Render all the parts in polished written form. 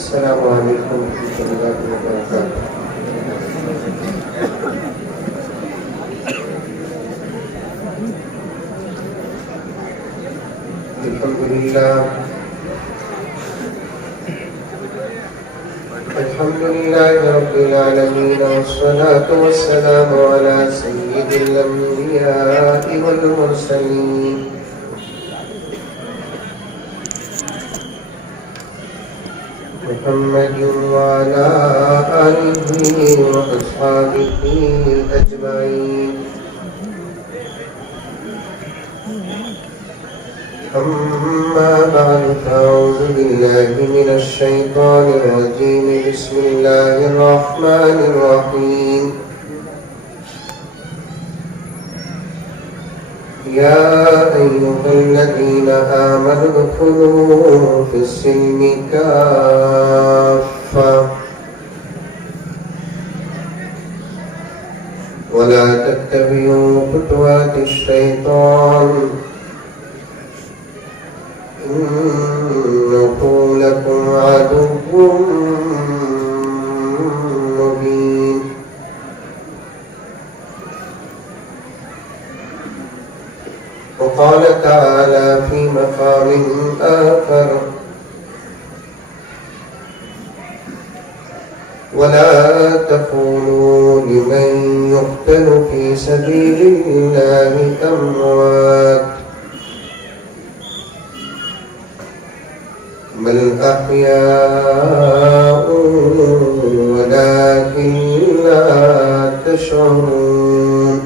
السلام علیکم ورحمۃ اللہ وبرکاتہ۔ الحمد لله رب العالمين، والصلاة والسلام على سيد الأنبياء والمرسلين محمد وعلى آله وأصحابه أجمعين، أما بعد فأعوذ بالله من الشيطان الرجيم. بسم الله الرحمن الرحيم. يا أيها الذين آمنوا ادخلوا في السلم كافة ولا تتبعوا خطوات الشيطان إنه لكم عدو مبين. وقال تعالى في مقام آخر: ولا تقولوا لمن يقتل في سبيل الله أموات بل أحياء ولكن لا تشعرون.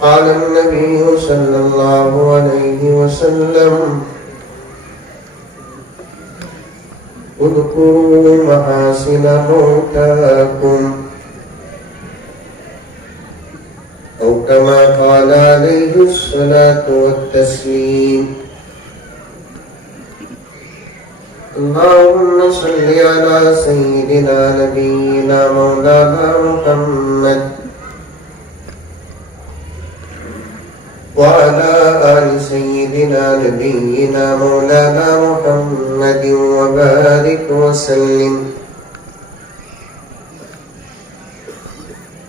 قال النبي صلى الله عليه وسلم: اذكروا محاسن موتاكم، أو كما قال عليه الصلاة والتسليم. اللهم صل على سيدنا نبينا مولانا محمد وعلى آل سيدنا نبينا مولانا محمد وبارك وسلم.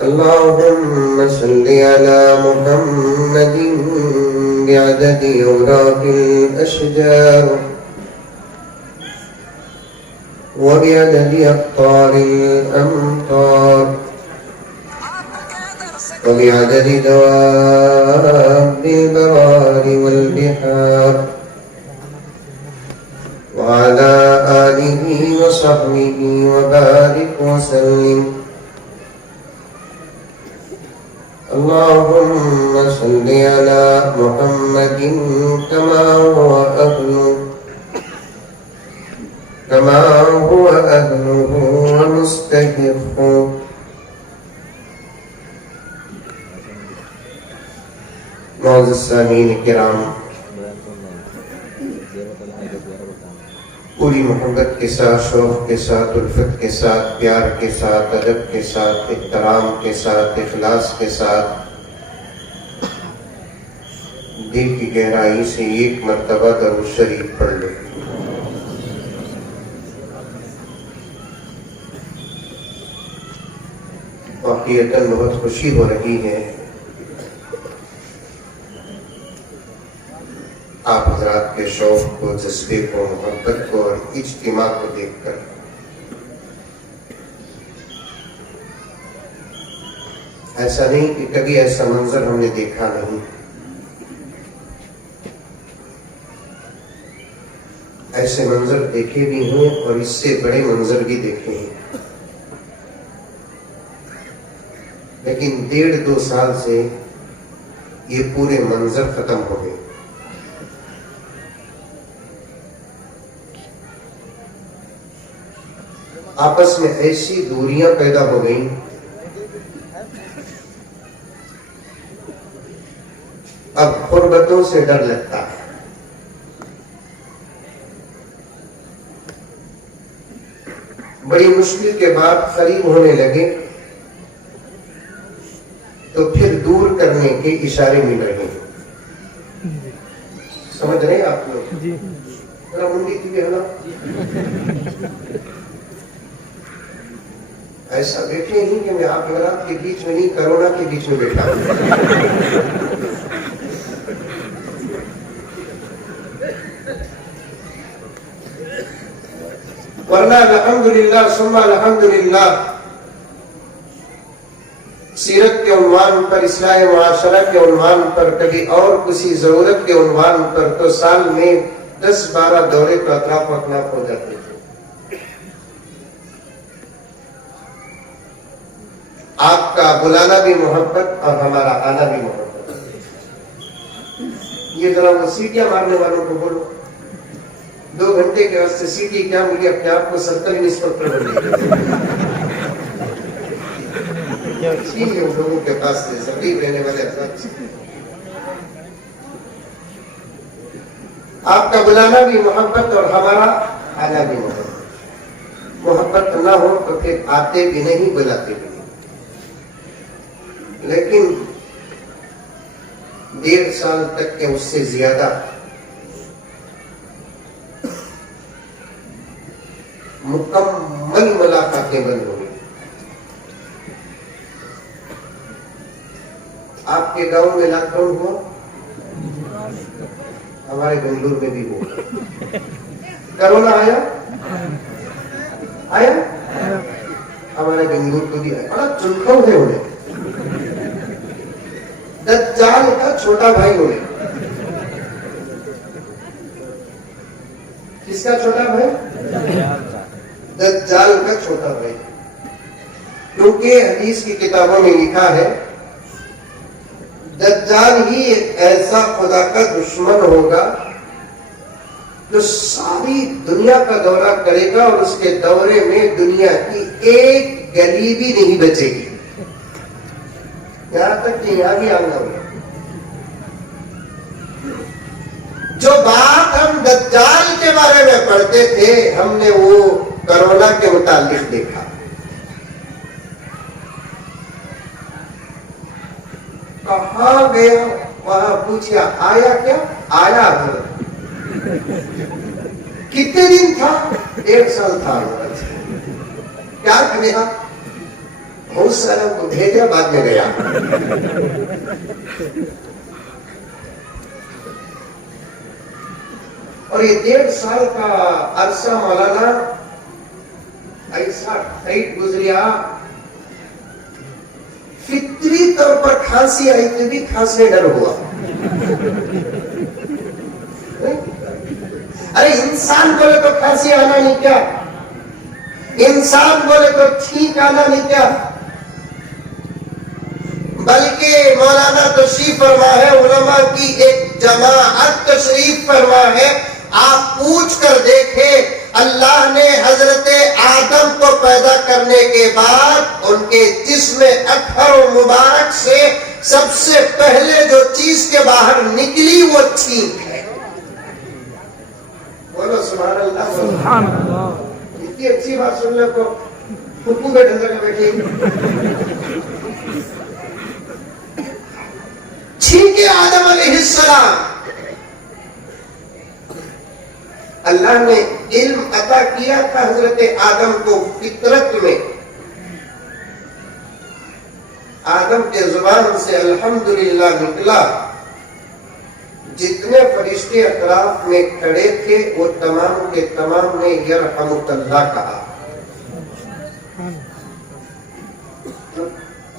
اللهم صل على محمد بعدد أوراق الأشجار وبعدد أقطار الأمطار وبعدد دواب البرار والبحار وعلى آله وصحبه وبارك وسلم. اللهم صل على محمد كما هو أهله ومستحقه. معزز سامعین کرام، پوری محبت کے ساتھ، شوق کے ساتھ، الفت کے ساتھ، پیار کے ساتھ، ادب کے ساتھ، احترام کے ساتھ، اخلاص کے ساتھ دل کی گہرائی سے ایک مرتبہ درود شریف پڑھ لیں۔ واقعتاً بہت خوشی ہو رہی ہے آپ حضرات کے شوق کو، جذبے کو، محبت کو اور اجتماع کو دیکھ کر۔ ایسا نہیں کہ کبھی ایسا منظر ہم نے دیکھا نہیں، ایسے منظر دیکھے بھی ہیں اور اس سے بڑے منظر بھی دیکھے ہیں، لیکن 1.5-2 سال سے یہ پورے منظر ختم ہو گئے۔ آپس میں ایسی دوریاں پیدا ہو گئیں اب قربتوں سے ڈر لگتا ہے۔ بڑی مشکل کے بعد قریب ہونے لگے تو پھر دور کرنے کے اشارے مل رہے ہیں۔ سمجھ رہے ہیں آپ لوگ؟ جی ذرا منڈی کی بھی ہے نا، ایسا بیٹھے ہی کہ میں آپ حضرات کے بیچ میں نہیں، کرونا کے بیچ میں بیٹھا ہوں۔ ورنہ الحمدللہ ثم الحمدللہ سیرت کے عنوان پر، اصلاح معاشرہ کے عنوان پر، کبھی اور کسی ضرورت کے عنوان پر تو سال میں 10-12 دورے تو اطراف و اکناف ہو جاتے تھے۔ آپ کا بلانا بھی محبت اور ہمارا آنا بھی محبت۔ یہ ذرا وہ سیٹیاں مارنے والوں کو بولو، 2 گھنٹے کے واسطے سیٹی کیا، مجھے اپنے آپ کو سرکل انسپکٹر بننے لوگوں کے پاس سے ضعیف رہنے والے افراد سے۔ آپ کا بلانا بھی محبت اور ہمارا آنا بھی محبت۔ محبت نہ ہو تو پھر آتے بھی نہیں، بلاتے بھی نہیں۔ لیکن 1.5 سال تک کے اس سے زیادہ مکمل ملاقاتیں بند ہو گئی۔ آپ کے گاؤں میں لاک ڈاؤن ہوا، ہمارے بنگلور میں بھی ہوا۔ کرونا آیا ہمارے بنگلور کو بھی آیا۔ بڑا چنکھو ہے انہیں، دجال کا چھوٹا بھائی انہیں۔ کس کا چھوٹا بھائی؟ دجال کا چھوٹا بھائی۔ کیونکہ حدیث کی کتابوں میں لکھا ہے دجال ہی ایک ایسا خدا کا دشمن ہوگا جو ساری دنیا کا دورہ کرے گا اور اس کے دورے میں دنیا کی ایک گلی بھی نہیں بچے گی، یہاں تک کہ یہاں بھی آنا ہوگا۔ جو بات ہم دجال کے بارے میں پڑھتے تھے، ہم نے وہ کرونا کے متعلق دیکھا۔ کہاں گیا، وہاں پوچھا آیا کیا؟ آیا گھر۔ کتنے دن تھا؟ 1.5 سال تھا۔ کیا کہا؟ بہت سارا کو بھیجا، بعد میں گیا۔ اور یہ 1.5 سال کا عرصہ مولانا ایسا ٹائٹ گزریا، فطری طور پر کھانسی آئی تو بھی کھانسنے ڈر ہوا۔ ارے انسان بولے تو کھانسی آنا نہیں کیا، انسان بولے تو چھینک آنا نہیں کیا، بلکہ مولانا تشریف فرما ہے، علماء کی ایک جماعت تشریف فرما ہے۔ آپ پوچھ کر دیکھیں، اللہ نے حضرت آدم کو پیدا کرنے کے بعد ان کے جسم اطہر و مبارک سے سب سے پہلے جو چیز کے باہر نکلی وہ چھینک ہے۔ بولو سبحان اللہ۔ سبحان اللہ۔ اتنی اچھی بات سننے کو پھپھو کے ڈھنگر میں بیٹھے چھینکے آدم علیہ السلام۔ اللہ نے علم عطا کیا تھا حضرت آدم کو فطرت میں۔ آدم کے زبان سے الحمدللہ نکلا، جتنے فرشتے اطراف میں کھڑے تھے وہ تمام کے تمام نے یرحمک اللہ کہا۔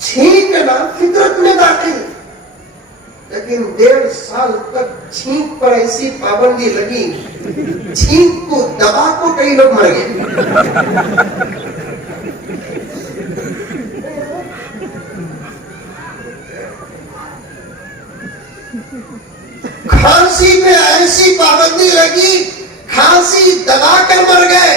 چھینکنا فطرت میں داخل، لیکن 1.5 سال تک چھینک پر ایسی پابندی لگی، چھینک کو دبا کو کئی لوگ مر گئے۔ کھانسی میں ایسی پابندی لگی، کھانسی دبا کر مر گئے۔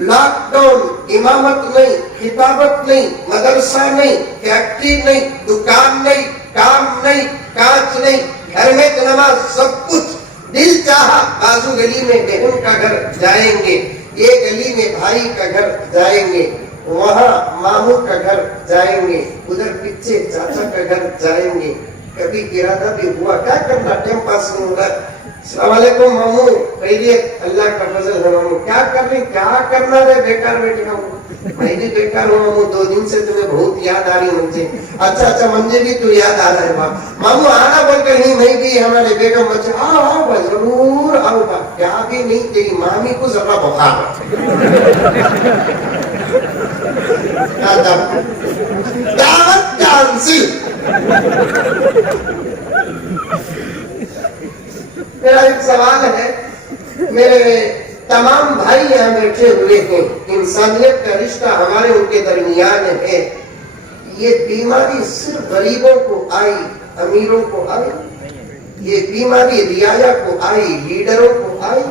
لاک ڈاؤن، امامت نہیں، خطابت نہیں، مدرسہ نہیں، فیکٹری نہیں، دکان نہیں، کام نہیں، کانچ نہیں، گھر میں نماز، سب کچھ دل چاہا بازو گلی میں بہن کا گھر جائیں گے، یہ گلی میں بھائی کا گھر جائیں گے، وہاں ماموں کا گھر جائیں گے، ادھر پیچھے چاچا کا گھر جائیں گے، کبھی ارادہ بھی ہوا کیا کرنا، ٹائم پاس نہیں ہو رہا. السلام علیکم مامو، خیریت؟ اللہ کا فضل ہے مامو. کیا کر رہی، کیا کرنا ہے، بیکار بیٹھی مامو. میں بھی بیکار ہوں مامو، 2 دن سے تمہیں بہت یاد آ رہی مجھے. اچھا مجھے بھی تو یاد آ رہا ہے باپ. مامو آنا بول کر نہیں، میں بھی ہمارے بیگم بچے آؤ آؤ با ضرور آؤ با. کیا بھی نہیں، تیری مامی کو ذرا بخار دعوت کینسل. میرا ایک سوال ہے، میرے تمام بھائی یہاں بیٹھے ہوئے ہیں، انسانیت کا رشتہ ہمارے ان کے درمیان ہے. یہ بیماری صرف غریبوں کو آئی، امیروں کو آئی؟ یہ بیماری رعایا کو آئی، لیڈروں کو آئی،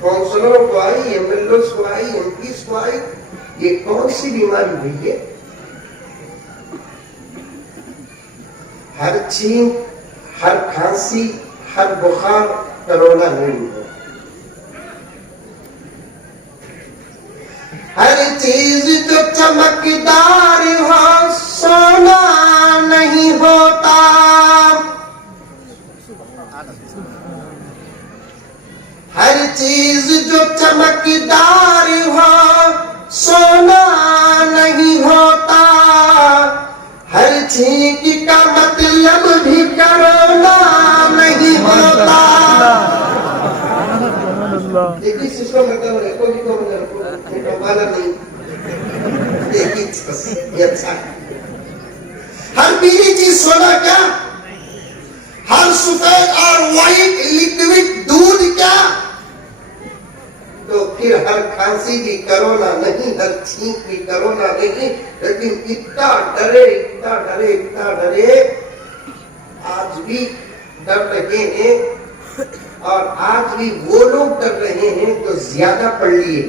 کونسلروں کو آئی، ایم ایل اوز کو آئی، ایم پیز کو آئی؟ یہ کون سی بیماری ہوئی ہے؟ ہر چھینک، ہر کھانسی، ہر بخار کرونا نہیں ہے. ہر چیز جو چمکدار ہو سونا نہیں ہوتا. ہر چیز جو چمکدار ہو سونا نہیں ہوتا. ہر چھینک کا مطلب بھی کرونا نہیں ہوتا. ایک ہی سسٹم مطلب ہے، کوئی بھی والا نہیں، ایک ہی چیز. یہ اچھا ہے. ہر پیلی چیز سونا کیا؟ ہر سفید اور وائٹ لیکوڈ دودھ کیا؟ تو پھر ہر کھانسی بھی کرونا نہیں، ہر چھینک بھی کرونا نہیں. لیکن اتنا ڈرے اتنا ڈرے اتنا ڈرے، آج بھی ڈر رہے ہیں. اور آج بھی وہ لوگ ڈر رہے ہیں جو زیادہ پڑھ لیے.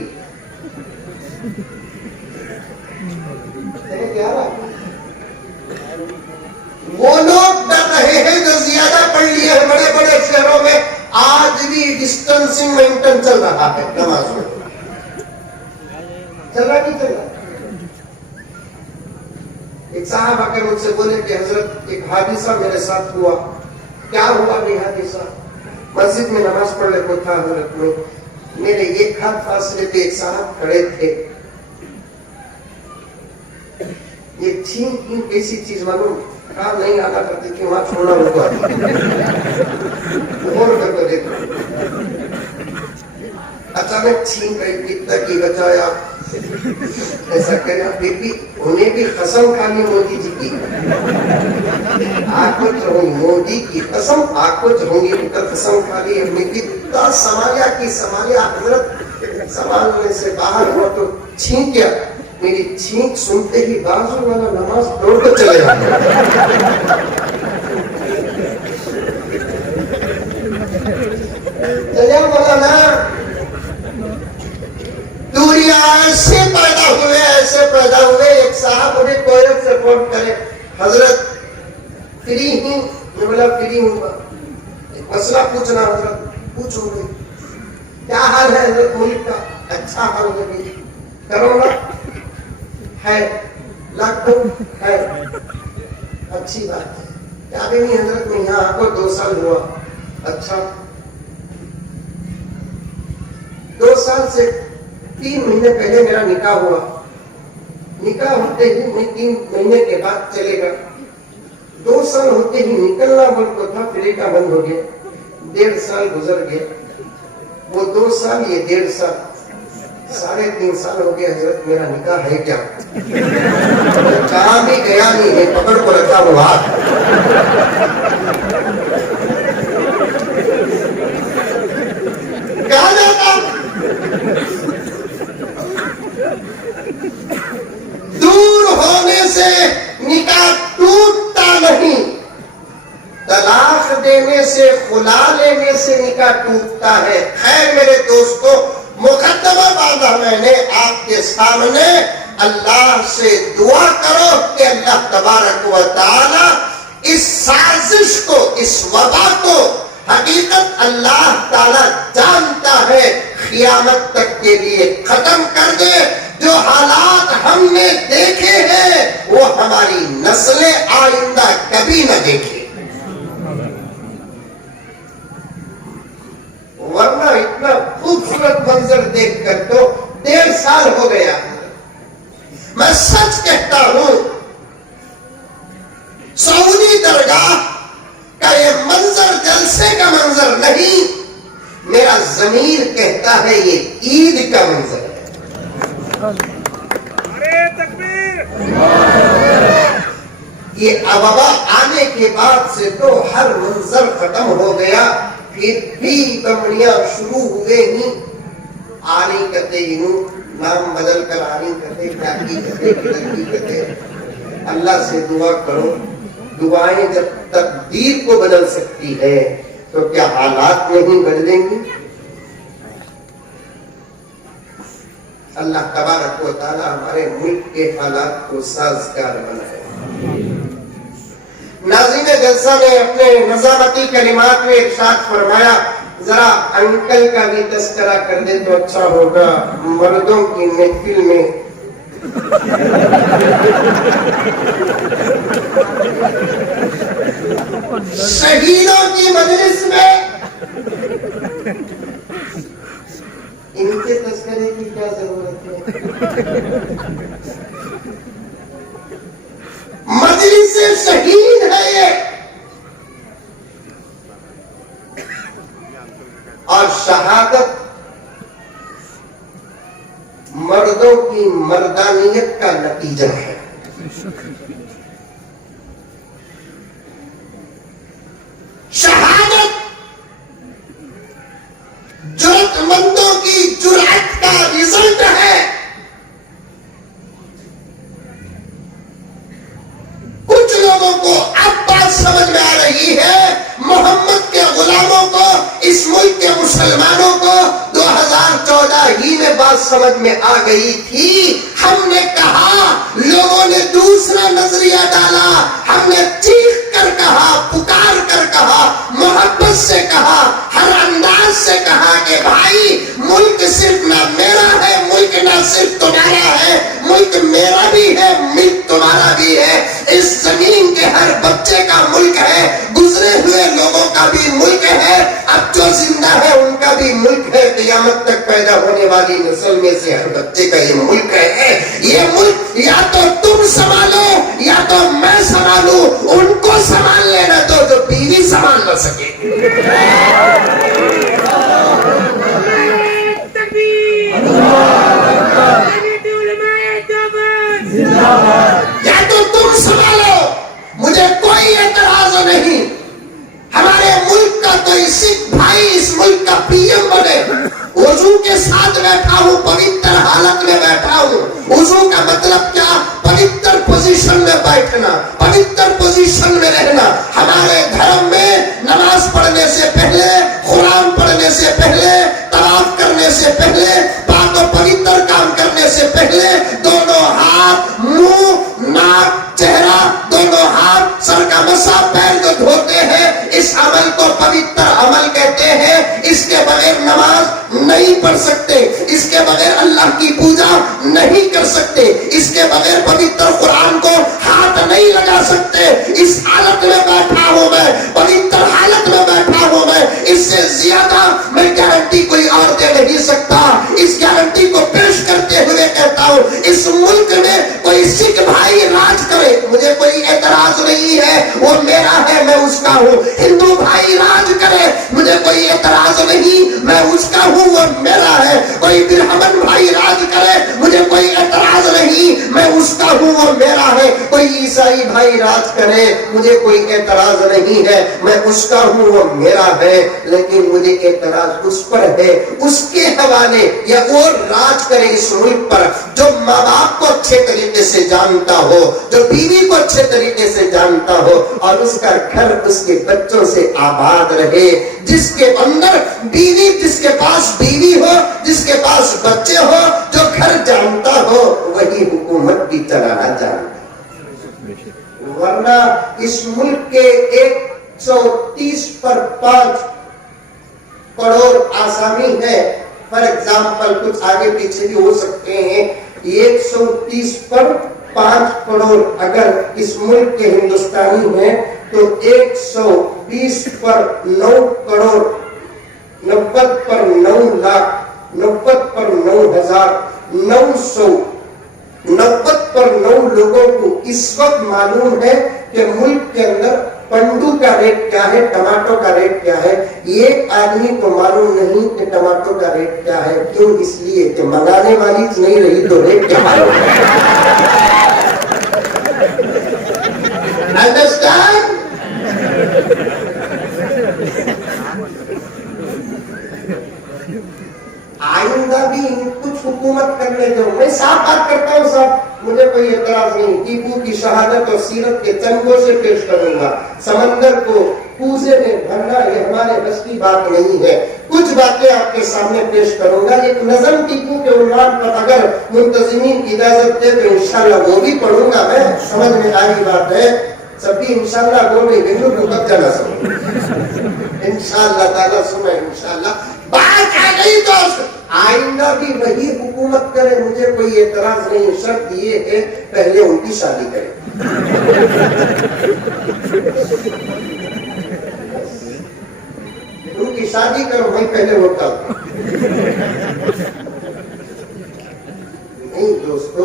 وہ لوگ ڈر رہے ہیں جو زیادہ پڑھ لیے ہیں. بڑے بڑے شہروں میں آج بھی ڈسٹنسنگ مینٹین چل رہا ہے نماز میں. چل رہا نہیں چل رہا؟ ایک صاحب آ کر مجھ سے بولے کہ حضرت ایک حادثہ میرے ساتھ ہوا. کیا ہوا نہیں حادثہ؟ مسجد میں نماز پڑھنے کو تھا حضرت میں، میرے ایک ہاتھ فاصلے پہ ایک صاحب کھڑے تھے. یہ چھینک ایسی چیز معلوم کام نہیں آنا کرتی کہ وہاں چھوڑنا ہوگا. اور کر کے دیکھو، اچانک چھینک گئی، کتنا کی بچایا. ایسا کرنا پھر بھی انہیں بھی قسم کھانی مودی جی کی. آنکھوں چڑھوں مودی کی قسم، آنکھوں چڑھوں گی ان کا قسم کھا لی ہم نے. کتنا سنبھالیا کی سنبھالیا حضرت. سنبھالنے سے باہر ہوا تو چھینک گیا. میری چھینک سنتے ہی بازو والا نماز دوڑ کر چلے جاتا. مولانا دوریا ایسے پیدا ہوئے. ایک صاحب مجھے کوئلت سے فون کرے، حضرت فری ہوں. میں بولا فری ہوں، مسئلہ پوچھنا. حضرت پوچھوں گے. کیا حال ہے حضرت ملک کا؟ اچھا حال ہے. کرونا ہے، لاک ڈاؤن ہے، اچھی بات ہے. کیا بھی نہیں حضرت میں یہاں آپ کو 2 سال ہوا. اچھا 2 سال سے 3 مہینے پہلے میرا نکاح ہوا. نکاح ہوتے ہی میں 3 مہینے کے بعد چلے گا. 2 سال ہوتے ہی نکلنا بول کو تھا، پھر کا بند ہو گیا. 1.5 سال گزر گئے. وہ 2 سال یہ 1.5 سال، 3.5 سال ہو گئے. حضرت میرا نکاح ہے کیا؟ کہاں بھی گیا نہیں ہے، پکڑ کو رکھا ہوا. کہاں جاتا؟ دور ہونے سے نکاح ٹوٹتا نہیں، طلاق دینے سے، خلا لینے سے نکاح ٹوٹتا ہے. خیر میرے دوستو، مقدمہ باندھا میں نے آپ کے سامنے. اللہ سے دعا کرو کہ اللہ تبارک و تعالی اس سازش کو، اس وبا کو، حقیقت اللہ تعالی جانتا ہے، قیامت تک کے لیے ختم کر دے. جو حالات ہم نے دیکھے ہیں وہ ہماری نسلیں آئندہ کبھی نہ دیکھیں. سال ہو گیا. میں سچ کہتا ہوں سعودی درگاہ کا یہ منظر جلسے کا منظر نہیں، میرا ضمیر کہتا ہے یہ عید کا منظر ہے. نعرہ تکبیر! یہ ابوا آنے کے بعد سے تو ہر منظر ختم ہو گیا، پھر بھی بمڑیاں شروع ہوئے ہی آنی کہتے ہوں، نام بدل کر آنی کہتے، کاکی کہتے، کدرکی کہتے. اللہ سے دعا کرو، دعائیں جب تقدیر کو بدل سکتی ہے تو کیا حالات نہیں بدلیں گی؟ اللہ تبارک و تعالی ہمارے ملک کے حالات کو سازگار بنائے. ناظرین جلسہ نے اپنے نظامتی کلمات میں ارشاد فرمایا، ذرا انکل کا بھی تذکرہ کر دے تو اچھا ہوگا. مردوں کی محفل میں شہیدوں کی مجلس میں ان کے تذکرے کی کیا ضرورت ہے؟ مجلس شہید ہے یہ، اور شہادت مردوں کی مردانیت کا نتیجہ ہے. شہادت جرأت مندوں کی جرأت کا رزلٹ ہے. کچھ لوگوں کو اب بات سمجھ میں آ رہی ہے، محمد کے غلاموں کو، اس ملک کے مسلمانوں کو 2014 ہی میں بات سمجھ میں آ گئی تھی. ہم نے کہا، لوگوں نے دوسرا نظریہ ڈالا، ہم نے چیخ کر کہا، پکار کر کہا، محبت سے کہا، ہر انداز سے کہا کہ بھائی ملک صرف نہ میرا ہے، ملک نہ صرف تمہارا ہے، ملک میرا بھی ہے، ملک تمہارا بھی ہے. اس زمین کے ہر بچے کا ملک ہے، گزرے ہوئے لوگوں کا بھی ملک ہے، اب جو زندہ ہے ان کا بھی ملک ہے، قیامت تک پیدا ہونے والی نسل میں سے ہر بچے کا یہ ملک ہے. یہ ملک یا تو تم سنبھالو یا تو میں سنبھالوں، ان کو سنبھال لینا تو جو بیوی سنبھال نہ سکے. یا تو تم سنبھالو، مجھے کوئی اعتراض نہیں. ہمارے ملک کا کوئی سکھ بھائی اس ملک کا پی ایم بنے، وضو کے ساتھ بیٹھا ہوں، پوتر حالت میں بیٹھا ہوں. وضو کا مطلب کیا؟ پوتر پوزیشن میں بیٹھنا، پوتر پوزیشن میں رہنا. ہمارے دھرم میں نماز پڑھنے سے پہلے، قرآن پڑھنے سے پہلے، طواف کرنے سے پہلے، پاک و پوتر کام کرنے سے پہلے دونوں ہاتھ، منہ، ناک، چہرہ، دونوں ہاتھ، سر کا مسا، پیر جو دھوتے ہیں، اس عمل کو پوتر عمل کہتے ہیں. اس کے بغیر نماز نہیں پڑھ سکتے، اس کے بغیر اللہ کی پوجا نہیں کر سکتے، اس کے بغیر پوتر قرآن کو ہاتھ نہیں لگا سکتے. اس حالت میں بیٹھا ہوں میں، پوتر حالت میں بیٹھا ہوں میں. اس سے زیادہ میں گارنٹی کوئی اور دے نہیں سکتا. اس گارنٹی کو پیش کرتے ہوئے کہتا ہوں، اس ملک میں کوئی سکھ بھائی راج کرے، مجھے کوئی اعتراض نہیں ہے، وہ میرا ہے، میں اس کا ہوں. ہندو بھائی راج کرے، مجھے کوئی اعتراض نہیں، میں اس کا ہوں، وہ میرا ہے. کوئی برہمن بھائی راج کرے، مجھے کوئی اعتراض نہیں، میں اس کا ہوں، وہ میرا ہے. کوئی عیسائی بھائی راج کرے، مجھے کوئی اعتراض نہیں ہے، میں اس کا ہوں، وہ میرا ہے. لیکن مجھے اعتراض اس پر ہے، اس کے حوالے، یا وہ راج کرے اس ملک پر جو ماں باپ کو اچھے طریقے سے جانتا ہو، جو بیوی کو اچھے طریقے سے جانتا ہو، اور اس کا گھر اس کے بچوں سے آباد رہے. جس کے اندر بیوی، جس کے پاس بیوی ہو، جس کے پاس بچے ہو، جو گھر جانتا ہو، وہی حکومت بھی چلانا جانتا. ورنہ اس ملک کے 130 پر 5 کروڑ آسامی ہے. فار ایگزامپل کچھ آگے پیچھے بھی ہو سکتے ہیں. 130 پر 5 کروڑ اگر اس ملک کے ہندوستانی ہیں تو 120 پر 9 کروڑ، 90 پر 9 لاکھ، 90 پر 9 ہزار، 999 لوگوں کو اس وقت معلوم ہے کہ ملک کے اندر پنڈو کا ریٹ کیا ہے، ٹماٹو کا ریٹ کیا ہے. یہ آدمی کو معلوم نہیں کہ ٹماٹو کا ریٹ کیا ہے. کیوں؟ اس لیے کہ منگانے والی نہیں رہی تو ریٹ کیا معلوم ہے. Understand? آئندہ بھی کچھ حکومت کرنے دو. میں صاف بات کرتا ہوں صاحب، مجھے کوئی اعتراض نہیں. ٹیپو کی شہادت اور سیرت کے چنگوں سے پیش کروں گا. سمندر کو کوزے میں بھرنا یہ ہمارے بس کی بات نہیں ہے. کچھ باتیں آپ کے سامنے پیش کروں گا. ایک نظم ٹیپو کے عنوان پر اگر منتظمین اجازت دے تو انشاءاللہ وہ بھی پڑھوں گا. میں سمجھ میں آئی بات ہے سبھی انشاءاللہ بول رہے ہیں تو کب جانا سمجھ انشاءاللہ تعالیٰ سنیں. انشاءاللہ بات آ گئی تو آئندہ بھی وہی حکومت کرے، مجھے کوئی اعتراض نہیں. شرط یہ ہے پہلے ان کی شادی کرے. ان کی شادی کرو، میں پہلے ہوتا ہوں. نہیں دوستو،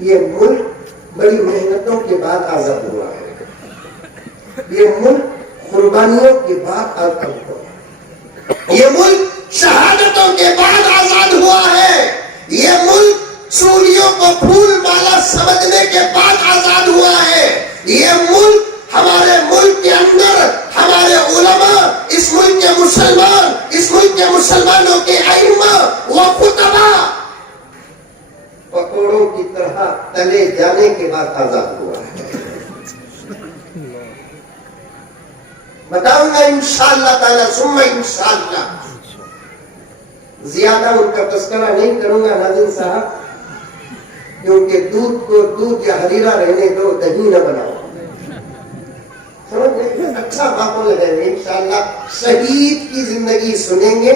یہ ملک بڑی محنتوں کے بعد آزاد ہوا ہے. یہ ملک قربانیوں کے بعد آزاد ہوا ہے. یہ ملک شہادتوں کے بعد آزاد ہوا ہے. یہ ملک چوڑیوں کو پھول مالا سمجھنے کے بعد آزاد ہوا ہے. یہ ملک، ہمارے ملک کے اندر ہمارے علماء، اس ملک کے مسلمان، اس ملک کے مسلمانوں کے ائمہ و خطبہ پکوڑوں کی طرح تلے جانے کے بعد آزاد ہوا ہے. بتاؤں گا انشاءاللہ تعالی ثم انشاءاللہ. زیادہ ان کا تذکرہ نہیں کروں گا ناظرین صاحب، کیونکہ دودھ کو دودھ یا حریرہ رہنے دو، دہی نہ بناؤ. اچھا ماحول ہے. انشاءاللہ شہید کی زندگی سنیں گے،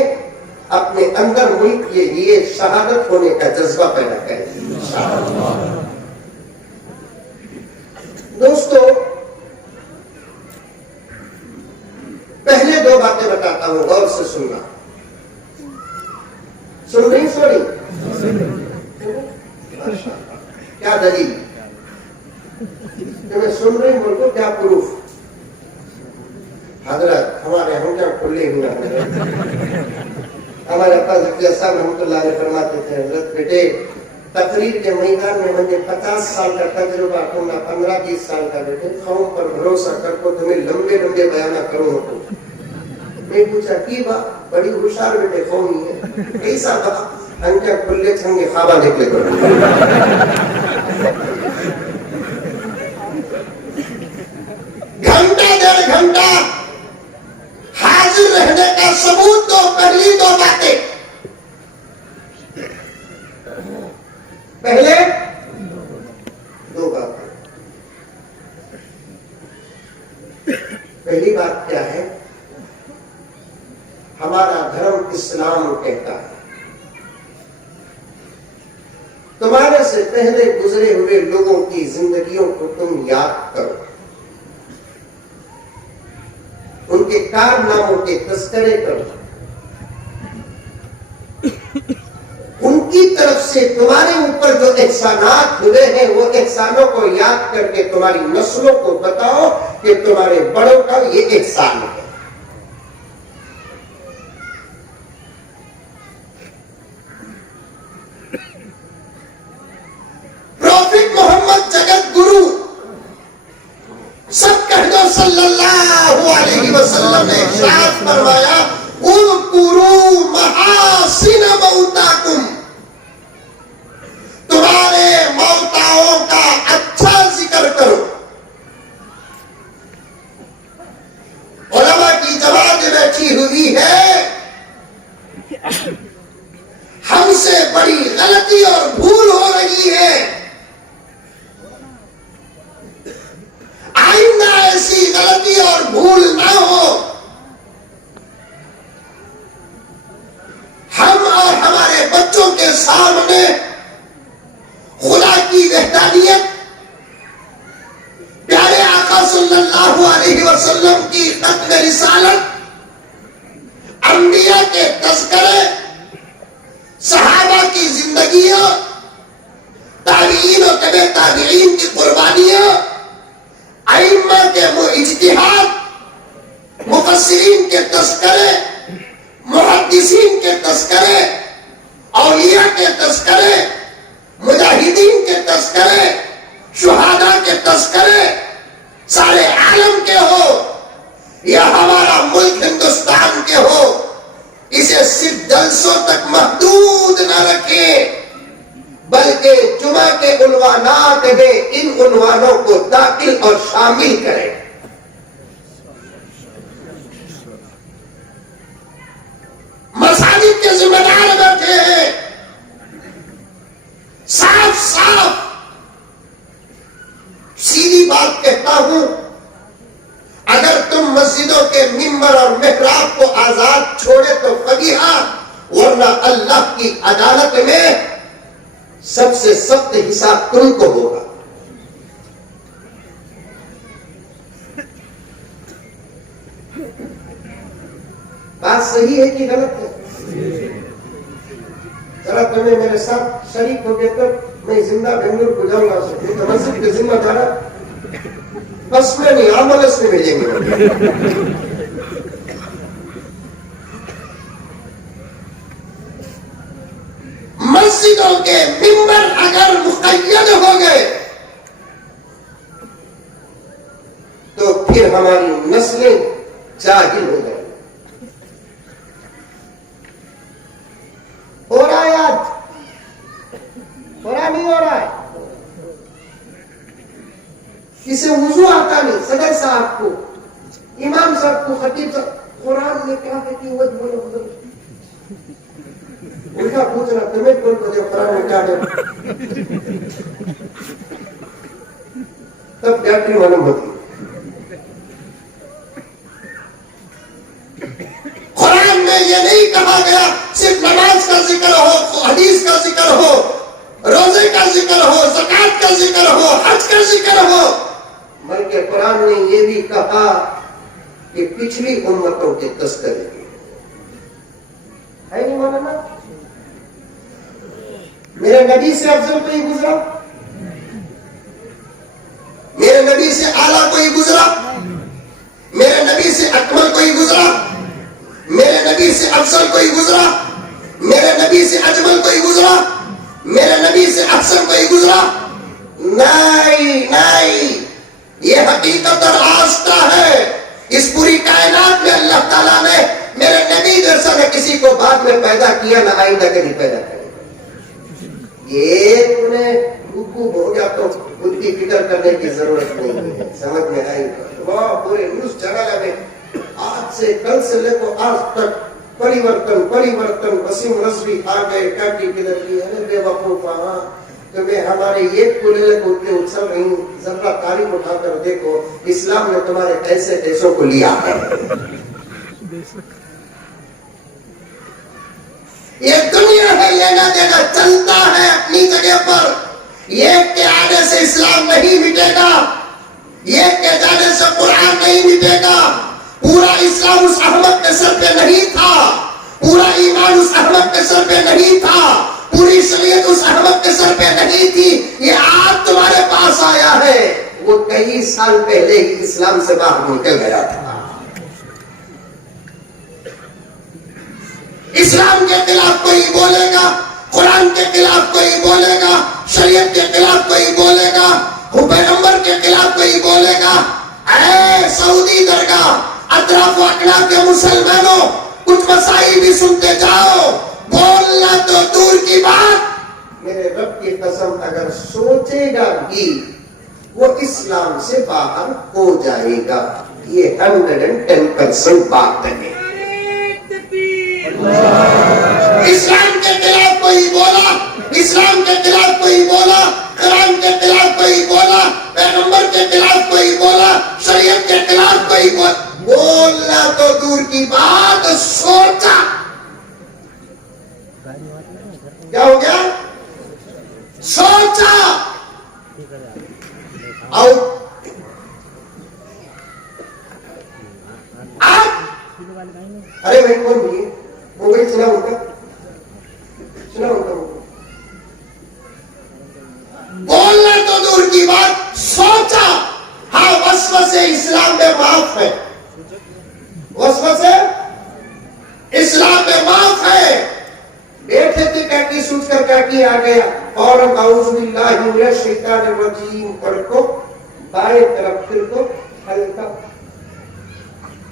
اپنے اندر ملک کے لیے شہادت ہونے کا جذبہ پیدا کریں گے انشاءاللہ. دوستو، پہلے دو باتیں بتاتا ہوں، غور سے سننا. سن رہی سوری کیا دلیل کہ میں سن رہی بول کو کیا پروف؟ حضرت ہمارے ہم کیا کھلے ہوئے ہیں. ہمارے ابا ذکیہ صاحب رحمۃ اللہ علیہ فرماتے تھے، حضرت بیٹے تقریر کے میدان میں مجھے 50 سال کا تجربہ کروں گا، 15-20 سال کا. بیٹے قوم پر بھروسہ کر کو تمہیں لمبے لمبے بیانہ کروں گا. میں پوچھا کی بات؟ بڑی ہوشیار بیٹے قومی ہے. کیسا بات؟ ہم کیا کھلے چھنگے خوابہ نکلے کرو. گھنٹہ 1.5 گھنٹہ حاضر رہنے کا ثبوت دو. پہلی دو باتیں. پہلے دو باتیں. پہلی بات کیا ہے؟ ہمارا دھرم اسلام کہتا ہے تمہارے سے پہلے گزرے ہوئے لوگوں کی زندگیوں کو تم یاد کرو، ان کے کارناموں کے تذکرے کرو، ان کی طرف سے تمہارے اوپر جو احسانات ہوئے ہیں وہ احسانوں کو یاد کر کے تمہاری نسلوں کو بتاؤ کہ تمہارے بڑوں کا یہ احسان ہے. پروفٹ محمد جگت گرو سب کہہ دو صلی اللہ علیہ وسلم نے ارشاد فرمایا، اذکروا محاسن موتاکم، تمہارے موتاؤں کا اچھا ذکر کرو. علماء کی جماعت بیٹھی ہوئی ہے، ہم سے بڑی غلطی اور بھول ہو رہی ہے. آئندہ ایسی غلطی اور بھول نہ ہو. ہم اور ہمارے بچوں کے سامنے خدا کی وحدانیت، پیارے آقا صلی اللہ علیہ وسلم کی ختم رسالت، انبیاء کے تذکرے، صحابہ کی زندگیاں مفسرین کے تذکرے، محدثین کے تذکرے، اولیاء کے تذکرے، مجاہدین کے تذکرے، شہداء کے تذکرے سارے عالم کے ہو یا ہمارا ملک ہندوستان کے ہو، اسے صرف جلسوں تک محدود نہ رکھیں بلکہ جمعہ کے عنوانات میں ان عنوانوں کو داخل اور شامل کریں۔ مساجد کے ذمہ دار بیٹھے ہیں، صاف صاف سیدھی بات کہتا ہوں، اگر تم مسجدوں کے ممبر اور محراب کو آزاد چھوڑے تو فبیہا، ورنہ اللہ کی عدالت میں سب سے سخت حساب تم کو ہوگا۔ بات صحیح ہے کہ غلط ہے؟ ذرا تمہیں میرے ساتھ شریک ہو گئے تو میں زندہ بنگلور کو جاؤں گا، تو مسجد کے ذمہ دار بس میں نہیں، عمل اس میں بھیجیں گے۔ مسجدوں کے ممبر اگر مقید ہو گئے تو پھر ہماری نسلیں جاہل ہو گئیں۔ ہو رہا ہے آج، ہو رہا نہیں ہو رہا ہے؟ کسے وضو آتا نہیں، صدر صاحب کو، امام صاحب کو، خطیب صاحب، قرآن میں کیا کہتی ہے وجہ بولو، ان کا پوچھ رہا تمہیں کون کو جو قرآن میں کیا دے، تب بیٹری معلوم ہوتی۔ قرآن میں یہ نہیں کہا گیا صرف نماز کا ذکر ہو، حدیث کا ذکر ہو، روزے کا ذکر ہو، زکات کا ذکر ہو، حج کا ذکر ہو، بلکہ قرآن نے یہ بھی کہا کہ پچھلی امتوں کے تذکرے ہے نہیں مولانا؟ میرے نبی سے افضل کوئی گزرا؟ میرے نبی سے اعلیٰ کوئی گزرا؟ میرے نبی سے اکمل کوئی گزرا؟ میرے نبی سے افضل کوئی گزرا؟ میرے نبی سے اجمل کوئی گزرا؟ میرے نبی سے احسن کوئی گزرا؟ نہیں نہیں، یہ حقیقت اور آستہ ہے۔ اس پوری کائنات میں اللہ تعالیٰ نے میرے نبی جیسا نہ کسی کو بعد میں پیدا کیا، نہ آئندہ کبھی پیدا کرے۔ یہ انہیں رکوع ہو گیا تو ان کی فکر کرنے کی ضرورت نہیں ہے، سمجھ میں آئی؟ وہ پورے نیوز چینل میں آج سے کل سے لے کو آج تک پریورتن، وسیم رضوی آ گئے، کاٹی کدھر کی ہے، بے وقوف، ہاں تمہیں ہمارے یہ کلے کو اتنے اچھل نہیں، ذرا تاریخ اٹھا کر دیکھو، اسلام نے تمہارے ایسے دیشوں کو لیا ہے۔ یہ دنیا ہے، لینا دینا چلتا ہے اپنی جگہ پر، یہ کے آنے سے اسلام نہیں مٹے گا، یہ کے جانے سے قرآن نہیں مٹے گا۔ پورا اسلام اس احمد کے سر پہ نہیں تھا، پورا ایمان اس احمد کے سر پہ نہیں تھا، پوری شریعت اس احمد کے سر پہ نہیں تھی، یہ آج تمہارے پاس آیا ہے، وہ کئی سال پہلے ہی اسلام سے باہر نکل گیا تھا۔ اسلام کے خلاف کوئی بولے گا، قرآن کے خلاف کوئی بولے گا، شریعت کے خلاف کوئی بولے گا، پیغمبر کے خلاف کوئی بولے گا، اے سعودی درگاہ، اطراف و اکناف کے مسلمانوں، کچھ مسائل بھی سنتے جاؤ، بولنا تو دور کی بات، میرے رب کی قسم اگر سوچے گا بھی وہ اسلام سے باہر ہو جائے گا، یہ 110% بات ہے۔ اسلام کے خلاف کوئی بولا، اسلام کے خلاف کوئی بولا، قرآن کے خلاف کوئی بولا، پیغمبر کے خلاف کوئی بولا، شریعت کے خلاف کوئی بولا، بولنا تو دور کی بات، سوچا کیا ہو گیا؟ سوچا اور ارے بھائی کون بولیے موبائل سنا ہوگا، سنا ہوگا، بولنا تو دور کی بات، سوچا۔ ہاں وسوسے اسلام میں معاف ہے، اسلام میں معاف ہے. بیٹھے تھے کاٹی سوچ کر کاٹی آ گیا فوراً اعوذ باللہ من الشیطان الرجیم پڑھ کو بائیں طرف پھر کو ہلکا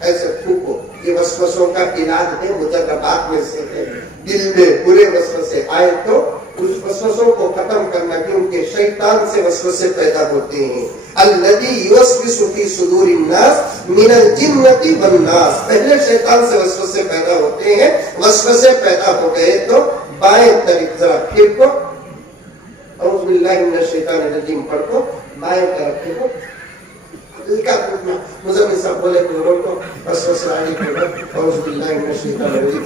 ایسے پھونکو. یہ وسوسوں کا علاج ہے, مجربات میں سے ہے. دل میں برے وسوسے آئے تو اس وسوسوں کو ختم کرنا, کیونکہ شیطان سے وسوسے پیدا ہوتے ہیں. الذی یوسوس فی صدور الناس من الجنۃ والناس. پہلے شیطان سے وسوسے پیدا ہوتے ہیں. وسوسے پیدا ہو گئے تو بائیں طرف ذرا پھر کو اعوذ باللہ من الشیطان الرجیم پڑھ کو بائیں طرف پھر کو مزمل صاحب بولے کہ رو کو وسوسہ آئی پڑھو اعوذ باللہ من الشیطان الرجیم.